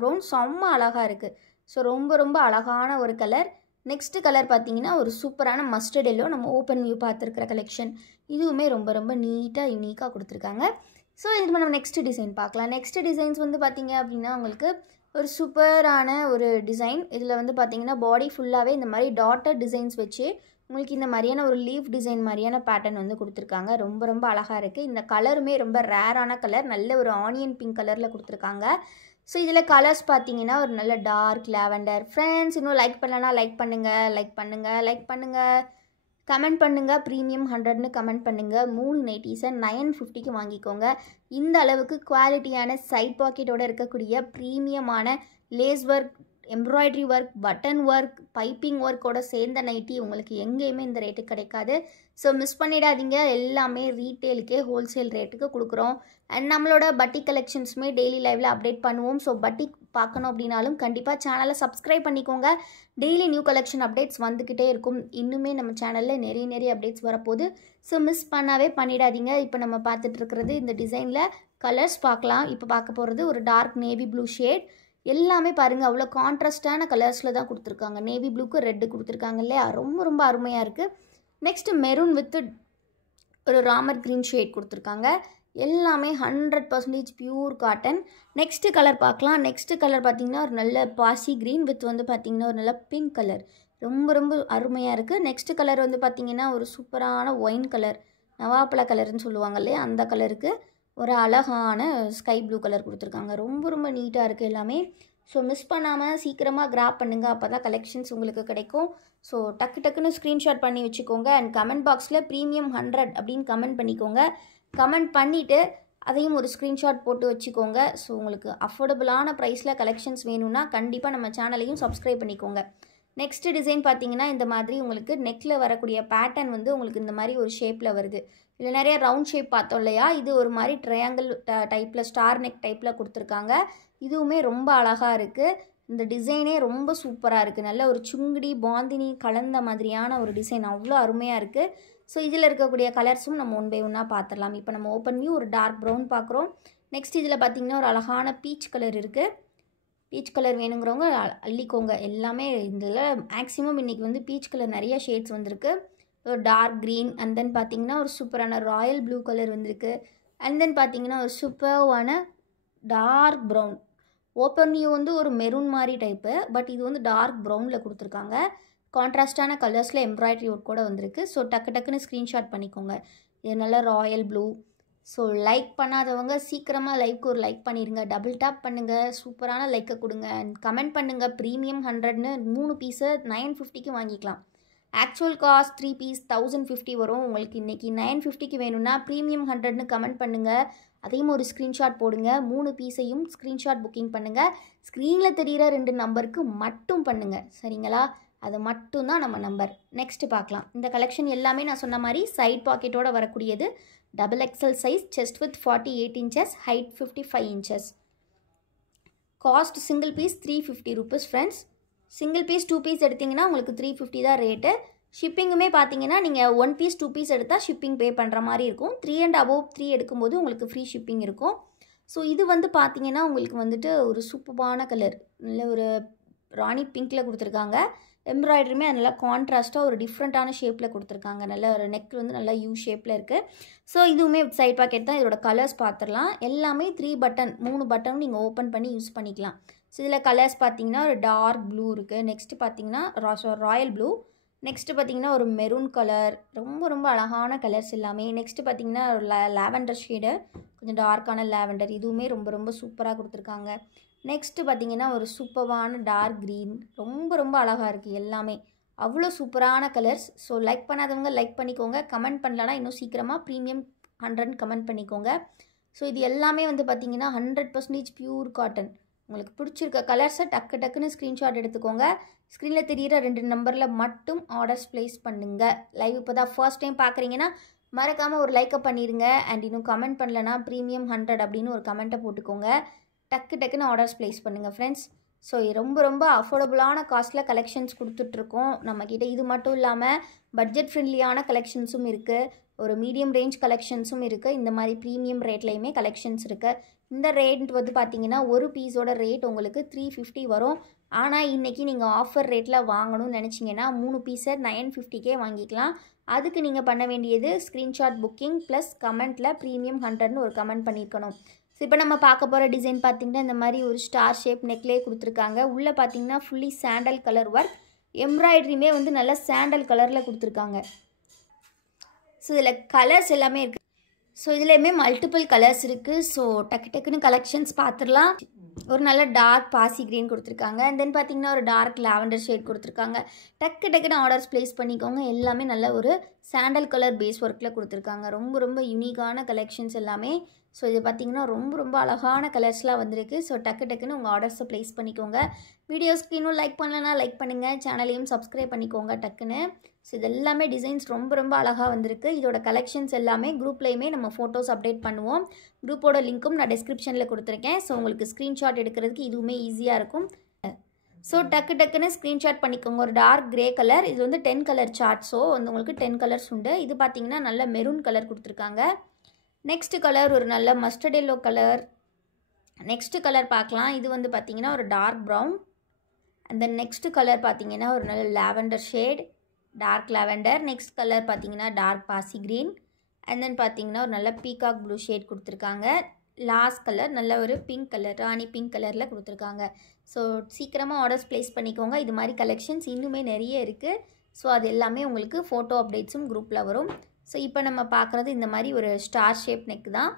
ப்ரௌன் செம்ம அழகாக இருக்குது. ஸோ ரொம்ப ரொம்ப அழகான ஒரு கலர். நெக்ஸ்ட்டு கலர் பார்த்தீங்கன்னா ஒரு சூப்பரான மஸ்டர்ட் எல்லோ, நம்ம ஓப்பன் வியூ பார்த்துருக்கிற கலெக்ஷன். இதுவுமே ரொம்ப ரொம்ப நீட்டாக யூனிக்காக கொடுத்துருக்காங்க. ஸோ இது நம்ம நெக்ஸ்ட்டு டிசைன் பார்க்கலாம். நெக்ஸ்ட்டு டிசைன்ஸ் வந்து பார்த்தீங்க அப்படின்னா உங்களுக்கு ஒரு சூப்பரான ஒரு டிசைன். இதில் வந்து பார்த்தீங்கன்னா பாடி ஃபுல்லாகவே இந்த மாதிரி டாட்டர் டிசைன்ஸ் வச்சு உங்களுக்கு இந்த மாதிரியான ஒரு லீஃப் டிசைன் மாதிரியான பேட்டர்ன் வந்து கொடுத்துருக்காங்க. ரொம்ப ரொம்ப அழகாக இருக்குது. இந்த கலருமே ரொம்ப ரேரான கலர், நல்ல ஒரு ஆனியன் பிங்க் கலரில் கொடுத்துருக்காங்க. ஸோ இதில் கலர்ஸ் பார்த்தீங்கன்னா ஒரு நல்ல டார்க் லாவெண்டர். ஃப்ரெண்ட்ஸ் இன்னும் லைக் பண்ணலன்னா லைக் பண்ணுங்கள், கமெண்ட் பண்ணுங்கள். ப்ரீமியம் 100ன்னு கமெண்ட் பண்ணுங்கள். 3 நைட்டிஸை 950க்கு வாங்கிக்கோங்க. இந்த அளவுக்கு குவாலிட்டியான சைட் பாக்கெட்டோடு இருக்கக்கூடிய ப்ரீமியமான lace work, embroidery work, button work, piping ஒர்க்கோட சேர்ந்த நைட்டி உங்களுக்கு எங்கேயுமே இந்த ரேட்டுக்கு கிடைக்காது. ஸோ மிஸ் பண்ணிடாதீங்க. எல்லாமே ரீட்டெயிலுக்கே ஹோல்சேல் ரேட்டுக்கு கொடுக்குறோம். அண்ட் நம்மளோட பட்டிக் கலெக்ஷன்ஸுமே டெய்லி லைவில் அப்டேட் பண்ணுவோம். ஸோ பட்டிக் பார்க்கணும் அப்படின்னாலும் கண்டிப்பாக சேனலை சப்ஸ்கிரைப் பண்ணிக்கோங்க. டெய்லி நியூ கலெக்ஷன் அப்டேட்ஸ் வந்துக்கிட்டே இருக்கும். இன்னுமே நம்ம சேனலில் நிறைய அப்டேட்ஸ் வரப்போகுது. ஸோ மிஸ் பண்ணாவே பண்ணிடாதீங்க. இப்போ நம்ம பார்த்துட்ருக்கிறது இந்த டிசைனில் கலர்ஸ் பார்க்கலாம். இப்போ பார்க்க போகிறது ஒரு டார்க் நேவி ப்ளூ ஷேட். எல்லாமே பாருங்கள் அவ்வளோ கான்ட்ராஸ்டான கலர்ஸில் தான் கொடுத்துருக்காங்க. நேவி ப்ளூக்கு ரெட்டு கொடுத்துருக்காங்க இல்லையா, ரொம்ப ரொம்ப அருமையாக இருக்குது. நெக்ஸ்ட்டு மெரூன் வித் ஒரு ராமர் க்ரீன் ஷேட் கொடுத்துருக்காங்க. எல்லாமே 100% பியூர் காட்டன். நெக்ஸ்ட்டு கலர் பார்க்கலாம். நெக்ஸ்ட்டு கலர் பார்த்திங்கன்னா ஒரு நல்ல பாசி க்ரீன் வித் வந்து பார்த்திங்கன்னா ஒரு நல்ல பிங்க் கலர். ரொம்ப ரொம்ப அருமையாக இருக்குது. நெக்ஸ்ட்டு கலர் வந்து பார்த்திங்கன்னா ஒரு சூப்பரான ஒயின் கலர், நவாப்பழ கலர்னு சொல்லுவாங்க இல்லையா, அந்த கலருக்கு ஒரு அழகான ஸ்கை ப்ளூ கலர் கொடுத்துருக்காங்க. ரொம்ப ரொம்ப நீட்டாக இருக்குது எல்லாமே. ஸோ மிஸ் பண்ணாமல் சீக்கிரமாக கிராப் பண்ணுங்கள், அப்போ தான் கலெக்ஷன்ஸ் உங்களுக்கு கிடைக்கும். ஸோ டக்குன்னு ஸ்க்ரீன்ஷாட் பண்ணி வச்சுக்கோங்க. அண்ட் கமெண்ட் பாக்ஸில் ப்ரீமியம் 100 அப்படின்னு கமெண்ட் பண்ணிக்கோங்க. கமெண்ட் பண்ணிவிட்டு அதையும் ஒரு ஸ்க்ரீன்ஷாட் போட்டு வச்சுக்கோங்க. ஸோ உங்களுக்கு அஃபோர்டபுளான ப்ரைஸில் கலெக்ஷன்ஸ் வேணும்னா கண்டிப்பாக நம்ம சேனலையும் சப்ஸ்கிரைப் பண்ணிக்கோங்க. நெக்ஸ்ட் டிசைன் பார்த்தீங்கன்னா இந்த மாதிரி உங்களுக்கு நெக்கில் வரக்கூடிய பேட்டர்ன் வந்து உங்களுக்கு இந்த மாதிரி ஒரு ஷேப்பில் வருது. இதில் நிறைய ரவுண்ட் ஷேப் பார்த்தோம் இல்லையா, இது ஒரு மாதிரி ட்ரையாங்கிள் டைப்பில் ஸ்டார் நெக் டைப்பில் கொடுத்துருக்காங்க. இதுவுமே ரொம்ப அழகாக இருக்குது. இந்த டிசைனே ரொம்ப சூப்பராக இருக்குது. நல்ல ஒரு சுங்குடி பாந்தினி கலந்த மாதிரியான ஒரு டிசைன், அவ்வளோ அருமையாக இருக்குது. ஸோ இதில் இருக்கக்கூடிய கலர்ஸும் நம்ம ஒன் பை ஒன்னாக பார்த்துடலாம். இப்போ நம்ம ஓப்பன் வியூ ஒரு டார்க் ப்ரௌன் பார்க்குறோம். நெக்ஸ்ட் இதில் பார்த்திங்கன்னா ஒரு அழகான பீச் கலர் இருக்குது. பீச் கலர் வேணுங்கிறவங்க அள்ளிக்கோங்க. எல்லாமே இதில் மேக்ஸிமம் இன்றைக்கி வந்து பீச் கலர் நிறைய ஷேட்ஸ் வந்திருக்கு. ஒரு டார்க் க்ரீன், அண்ட் தென் பார்த்திங்கன்னா ஒரு சூப்பரான ராயல் ப்ளூ கலர் வந்திருக்கு. அண்ட் தென் பார்த்திங்கன்னா ஒரு சூப்பரான டார்க் ப்ரௌன். ஓப்பன் வியூ வந்து ஒரு மெரூன் மாதிரி டைப்பு, பட் இது வந்து டார்க் ப்ரௌனில் கொடுத்துருக்காங்க. கான்ட்ராஸ்டான கலர்ஸில் எம்ப்ராய்டரி ஒர்க் கூட வந்திருக்கு. ஸோ டக்குன்னு ஸ்க்ரீன்ஷாட் பண்ணிக்கோங்க. இது நல்லா ராயல் ப்ளூ. ஸோ லைக் பண்ணாதவங்க சீக்கிரமாக லைக்கு ஒரு லைக் பண்ணிடுங்க. டபுள் டேப் பண்ணுங்கள், சூப்பரான லைக்கை கொடுங்க. அண்ட் கமெண்ட் பண்ணுங்கள். ப்ரீமியம் 100ன்னு 3 பீஸை 950க்கு வாங்கிக்கலாம். ஆக்சுவல் காஸ்ட் 3 பீஸ் 1050 வரும். உங்களுக்கு இன்றைக்கி 950க்கு வேணும்னா ப்ரீமியம் 100ன்னு கமெண்ட் பண்ணுங்கள். அதையும் ஒரு ஸ்க்ரீன்ஷாட் போடுங்க. 3 பீஸையும் ஸ்க்ரீன்ஷாட் புக்கிங் பண்ணுங்கள். ஸ்க்ரீனில் தெரிகிற 2 நம்பருக்கு மட்டும் பண்ணுங்கள், சரிங்களா? அது மட்டும்தான் நம்ம நம்பர். நெக்ஸ்ட்டு பார்க்கலாம். இந்த கலெக்ஷன் எல்லாமே நான் சொன்ன மாதிரி சைட் பாக்கெட்டோட வரக்கூடியது. Double XL size, chest with 48 inches, height 55 inches. Cost single piece 350 rupees friends. Single piece 2 piece எடுத்திங்கன்னா உங்களுக்கு 350 தான் ரேட்டு. ஷிப்பிங்குமே பார்த்தீங்கன்னா நீங்கள் 1 பீஸ் 2 பீஸ் எடுத்தால் ஷிப்பிங் பே பண்ணுற மாதிரி இருக்கும். 3 and above 3 எடுக்கும்போது உங்களுக்கு ஃப்ரீ ஷிப்பிங் இருக்கும். ஸோ இது வந்து பார்த்தீங்கன்னா உங்களுக்கு வந்துட்டு ஒரு சூப்பரான கலர், நல்ல ஒரு ராணி பிங்க்கில் கொடுத்துருக்காங்க. எம்ப்ராய்டரியுமே நல்லா கான்ட்ராஸ்ட்டாக ஒரு டிஃப்ரெண்ட்டான ஷேப்பில் கொடுத்துருக்காங்க. நல்ல ஒரு நெக் வந்து நல்லா யூ ஷேப்பில் இருக்குது. ஸோ இதுவுமே சைட் பாக்கெட் தான். இதோட கலர்ஸ் பார்த்துடலாம். எல்லாமே 3 பட்டன், 3 பட்டன் நீங்கள் ஓப்பன் பண்ணி யூஸ் பண்ணிக்கலாம். ஸோ இதில் கலர்ஸ் பார்த்தீங்கன்னா ஒரு டார்க் ப்ளூ இருக்குது. நெக்ஸ்ட்டு பார்த்தீங்கன்னா ராயல் ப்ளூ. நெக்ஸ்ட்டு பார்த்தீங்கன்னா ஒரு மெரூன் கலர், ரொம்ப ரொம்ப அழகான கலர்ஸ் எல்லாமே. நெக்ஸ்ட்டு பார்த்தீங்கன்னா ஒரு லாவெண்டர் ஷேடு, கொஞ்சம் டார்க்கான லாவெண்டர், இதுவுமே ரொம்ப ரொம்ப சூப்பராக கொடுத்துருக்காங்க. நெக்ஸ்ட்டு பார்த்தீங்கன்னா ஒரு சூப்பரான டார்க் க்ரீன், ரொம்ப ரொம்ப அழகாக இருக்குது எல்லாமே. அவ்வளோ சூப்பரான கலர்ஸ். ஸோ லைக் பண்ணாதவங்க லைக் பண்ணிக்கோங்க. கமெண்ட் பண்ணலன்னா இன்னும் சீக்கிரமாக ப்ரீமியம் 100 கமெண்ட் பண்ணிக்கோங்க. ஸோ இது எல்லாமே வந்து பார்த்தீங்கன்னா 100% பியூர் காட்டன். உங்களுக்கு பிடிச்சிருக்க கலர்ஸை டக்கு டக்குன்னு ஸ்க்ரீன்ஷாட் எடுத்துக்கோங்க. ஸ்க்ரீனில் தெரிகிற 2 நம்பரில் மட்டும் ஆர்டர்ஸ் ப்ளேஸ் பண்ணுங்கள். லைவ் இப்போ தான் ஃபர்ஸ்ட் டைம் பார்க்குறீங்கன்னா மறக்காமல் ஒரு லைக்கை பண்ணிடுங்க. அண்ட் இன்னும் கமெண்ட் பண்ணலன்னா ப்ரீமியம் 100 அப்படின்னு ஒரு கமெண்ட்டை போட்டுக்கோங்க. டக்கு டக்குன்னு ஆர்டர்ஸ் ப்ளேஸ் பண்ணுங்கள் ஃப்ரெண்ட்ஸ். ஸோ ரொம்ப ரொம்ப அஃபோர்டபுளான காஸ்ட்டில் கலெக்ஷன்ஸ் கொடுத்துட்ருக்கோம் நம்மக்கிட்ட. இது மட்டும் இல்லாமல் பட்ஜெட் ஃப்ரெண்ட்லியான கலெக்ஷன்ஸும் இருக்குது, ஒரு மீடியம் ரேஞ்ச் கலெக்ஷன்ஸும் இருக்குது. இந்த மாதிரி ப்ரீமியம் ரேட்லேயுமே கலெக்ஷன்ஸ் இருக்குது. இந்த ரேட் வந்து பார்த்தீங்கன்னா ஒரு பீஸோட ரேட் உங்களுக்கு 350 வரும். ஆனால் இன்றைக்கி நீங்கள் ஆஃபர் ரேட்டில் வாங்கணும்னு நினச்சிங்கன்னா 3 பீஸை 950 வாங்கிக்கலாம். அதுக்கு நீங்கள் பண்ண வேண்டியது ஸ்க்ரீன்ஷாட் புக்கிங் ப்ளஸ் கமெண்ட்டில் ப்ரீமியம் 100ன்னு ஒரு கமெண்ட் பண்ணியிருக்கணும். ஸோ இப்போ நம்ம பார்க்க போகிற டிசைன் பார்த்திங்கன்னா இந்த மாதிரி ஒரு ஸ்டார் ஷேப் நெக்லே கொடுத்துருக்காங்க. உள்ளே பார்த்திங்கன்னா ஃபுல்லி சாண்டல் கலர் ஒர்க், எம்ப்ராய்டரியுமே வந்து நல்லா சாண்டல் கலரில் கொடுத்துருக்காங்க. ஸோ இதில் கலர்ஸ் எல்லாமே இருக்குது. ஸோ இதுலேயுமே மல்டிபிள் கலர்ஸ் இருக்குது. ஸோ டக்கு டக்குன்னு கலெக்ஷன்ஸ் பார்த்துடலாம். ஒரு நல்ல டார்க் பாசி க்ரீன் கொடுத்துருக்காங்க. அண்ட் தென் பார்த்திங்கன்னா ஒரு டார்க் லாவெண்டர் ஷேட் கொடுத்துருக்காங்க. டக்கு டக்குன்னு ஆர்டர்ஸ் ப்ளேஸ் பண்ணிக்கோங்க. எல்லாமே நல்ல ஒரு சாண்டல் கலர் பேஸ் ஒர்க்கில் கொடுத்துருக்காங்க. ரொம்ப ரொம்ப யூனிக்கான கலெக்ஷன்ஸ் எல்லாமே. ஸோ இது பார்த்திங்கன்னா ரொம்ப ரொம்ப அழகான கலர்ஸ்லாம் வந்திருக்கு. ஸோ டக்கு டக்குன்னு உங்கள் ஆர்டர்ஸை ப்ளேஸ் பண்ணிக்கோங்க. வீடியோஸ்க்கு இன்னும் லைக் பண்ணலன்னா லைக் பண்ணுங்கள், சேனலையும் சப்ஸ்கிரைப் பண்ணிக்கோங்க டக்குன்னு. ஸோ இது எல்லாமே டிசைன்ஸ் ரொம்ப ரொம்ப அழகாக வந்திருக்கு. இதோட கலெக்ஷன்ஸ் எல்லாமே குரூப்லேயுமே நம்ம ஃபோட்டோஸ் அப்டேட் பண்ணுவோம். குரூப்போட லிங்க்கும் நான் டிஸ்கிரிப்ஷனில் கொடுத்துருக்கேன். ஸோ உங்களுக்கு ஸ்க்ரீன்ஷாட் எடுக்கிறதுக்கு இதுவுமே ஈஸியாக இருக்கும். ஸோ டக்கு டக்குன்னு ஸ்க்ரீன்ஷாட் பண்ணிக்கோங்க. ஒரு டார்க் க்ரே கலர், இது வந்து 10 கலர் சார்ட். ஸோ வந்து உங்களுக்கு 10 கலர்ஸ் உண்டு. இது பார்த்திங்கன்னா நல்ல மெரூன் கலர் கொடுத்துருக்காங்க. நெக்ஸ்ட் கலர் ஒரு நல்ல mustard yellow colour. Next colour பார்க்கலாம். இது வந்து பார்த்திங்கன்னா ஒரு dark brown. And then next colour பார்த்திங்கன்னா ஒரு நல்ல lavender shade, dark lavender. Next colour பார்த்திங்கன்னா டார்க் பாசி க்ரீன். அண்ட் தென் பார்த்திங்கன்னா ஒரு நல்ல பீகாக் ப்ளூ ஷேட் கொடுத்துருக்காங்க. லாஸ்ட் கலர் நல்ல ஒரு பிங்க் கலர், ராணி பிங்க் கலரில் கொடுத்துருக்காங்க. ஸோ சீக்கிரமாக ஆர்டர்ஸ் ப்ளேஸ் பண்ணிக்கோங்க. இது மாதிரி கலெக்ஷன்ஸ் இன்னுமே நிறைய இருக்குது. ஸோ அது எல்லாமே உங்களுக்கு ஃபோட்டோ அப்டேட்ஸும் குரூப்பில் வரும். ஸோ இப்போ நம்ம பார்க்குறது இந்த மாதிரி ஒரு ஸ்டார் ஷேப் நெக் தான்.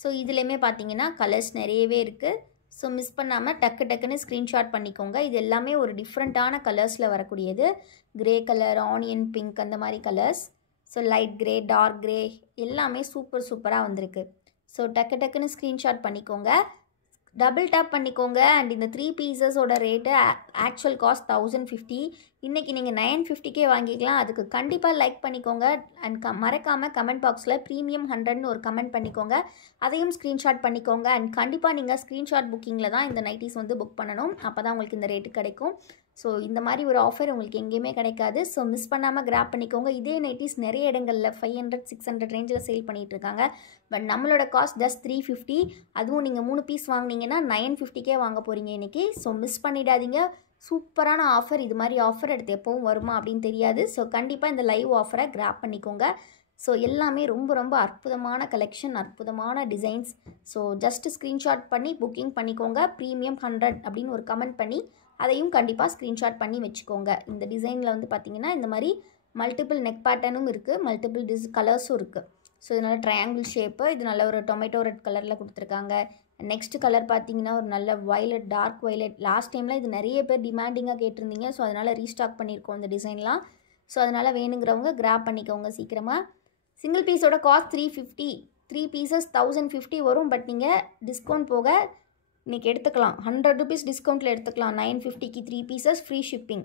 ஸோ இதுலேயுமே பார்த்தீங்கன்னா கலர்ஸ் நிறையவே இருக்குது. ஸோ மிஸ் பண்ணாமல் டக்கு டக்குன்னு ஸ்க்ரீன்ஷாட் பண்ணிக்கோங்க. இது எல்லாமே ஒரு டிஃப்ரெண்ட்டான கலர்ஸில் வரக்கூடியது. க்ரே கலர், ஆனியன் பிங்க், அந்த மாதிரி colours. So light grey, dark grey எல்லாமே சூப்பராக வந்திருக்கு. ஸோ டக்கு டக்குன்னு ஸ்க்ரீன்ஷாட் பண்ணிக்கோங்க. டபுள் டேப் பண்ணிக்கோங்க. அண்ட் இந்த 3 பீசஸோட ரேட்டு ஆக்சுவல் காஸ்ட் 1050. இன்றைக்கி நீங்கள் 950 வாங்கிக்கலாம். அதுக்கு கண்டிப்பாக லைக் பண்ணிக்கோங்க. அண்ட் மறக்காமல் கமெண்ட் பாக்ஸில் ப்ரீமியம் 100ன்னு ஒரு கமெண்ட் பண்ணிக்கோங்க. அதையும் ஸ்க்ரீன்ஷாட் பண்ணிக்கோங்க. அண்ட் கண்டிப்பாக நீங்கள் ஸ்க்ரீன்ஷாட் புக்கிங்கில் தான் இந்த நைட்டிஸ் வந்து புக் பண்ணணும். அப்போ தான் உங்களுக்கு இந்த ரேட்டு கிடைக்கும். ஸோ இந்த மாதிரி ஒரு ஆஃபர் உங்களுக்கு எங்கேயுமே கிடைக்காது. ஸோ மிஸ் பண்ணாமல் கிராப் பண்ணிக்கோங்க. இதே நைட்டிஸ் நிறைய இடங்களில் 500, 600 ரேஞ்சில் சேல் பண்ணிகிட்டு இருக்காங்க. பட் நம்மளோட காஸ்ட் ஜஸ்ட் 350. அதுவும் நீங்கள் 3 பீஸ் வாங்கினீங்கன்னா 950 வாங்க போகிறீங்க இன்றைக்கி. ஸோ மிஸ் பண்ணிடாதீங்க. சூப்பரான ஆஃபர். இது மாதிரி ஆஃபர் எடுத்து எப்போவும் வருமா அப்படின்னு தெரியாது. ஸோ கண்டிப்பாக இந்த லைவ் ஆஃபரை கிராப் பண்ணிக்கோங்க. ஸோ எல்லாமே ரொம்ப ரொம்ப அற்புதமான கலெக்ஷன், அற்புதமான டிசைன்ஸ். ஸோ ஜஸ்ட் ஸ்க்ரீன்ஷாட் பண்ணி புக்கிங் பண்ணிக்கோங்க. ப்ரீமியம் 100 அப்படின்னு ஒரு கமெண்ட் பண்ணி அதையும் கண்டிப்பாக ஸ்க்ரீன்ஷாட் பண்ணி வச்சுக்கோங்க. இந்த டிசைனில் வந்து பார்த்திங்கன்னா இந்த மாதிரி மல்டிபிள் நெக் பேட்டர்னும் இருக்குது, மல்டிபிள் கலர்ஸும் இருக்குது. ஸோ இதனால் ட்ரையாங்கிள் ஷேப்பு, இது நல்ல ஒரு டொமேட்டோ ரெட் கலரில் கொடுத்துருக்காங்க. நெக்ஸ்ட் கலர் பார்த்தீங்கன்னா ஒரு நல்ல வயலட், டார்க் வயலட். லாஸ்ட் டைமில் இது நிறைய பேர் டிமாண்டிங்காக கேட்டிருந்தீங்க. ஸோ அதனால் ரீஸ்டாக் பண்ணியிருக்கோம் இந்த டிசைன்லாம். ஸோ அதனால் வேணுங்கிறவங்க கிராப் பண்ணிக்கோங்க சீக்கிரமாக. சிங்கிள் பீஸோட காஸ்ட் 350. 3 பீசஸ் 1050 வரும். பட் நீங்கள் டிஸ்கவுண்ட் போக இன்றைக்கி எடுத்துக்கலாம். 100 rupees டிஸ்கவுண்ட்டில் எடுத்துக்கலாம். 950க்கு 3 பீசஸ் ஃப்ரீ ஷிப்பிங்.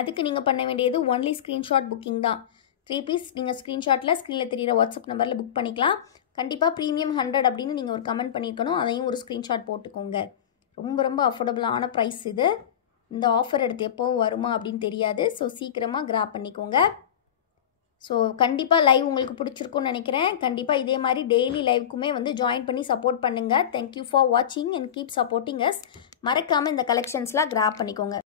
அதுக்கு நீங்கள் பண்ண வேண்டியது ஒன்லி ஸ்க்ரீன்ஷாட் புக்கிங் தான். 3 பீஸ் நீங்கள் ஸ்க்ரீன்ஷாட்டில் ஸ்க்ரீனில் தெரியிற வாட்ஸ்அப் நம்பரில் புக் பண்ணிக்கலாம். கண்டிப்பாக ப்ரீமியம் 100 அப்படின்னு நீங்கள் ஒரு கமெண்ட் பண்ணியிருக்கணும். அதையும் ஒரு ஸ்க்ரீன்ஷாட் போட்டுக்கோங்க. ரொம்ப ரொம்ப அஃபோர்டபுளான ப்ரைஸ் இது. இந்த ஆஃபர் எடுத்து எப்போ வருமா அப்படின்னு தெரியாது. ஸோ சீக்கிரமாக கிராப் பண்ணிக்கோங்க. ஸோ கண்டிப்பாக லைவ் உங்களுக்கு பிடிச்சிருக்குன்னு நினைக்கிறேன். கண்டிப்பாக இதே மாதிரி டெய்லி லைவுக்குமே வந்து ஜாயின் பண்ணி சப்போர்ட் பண்ணுங்கள். தேங்க்யூ ஃபார் வாட்சிங் அண்ட் கீப் சப்போர்ட்டிங் அஸ். மறக்காமல் இந்த கலெக்ஷன்ஸ்லாம் கிராப் பண்ணிக்கோங்க.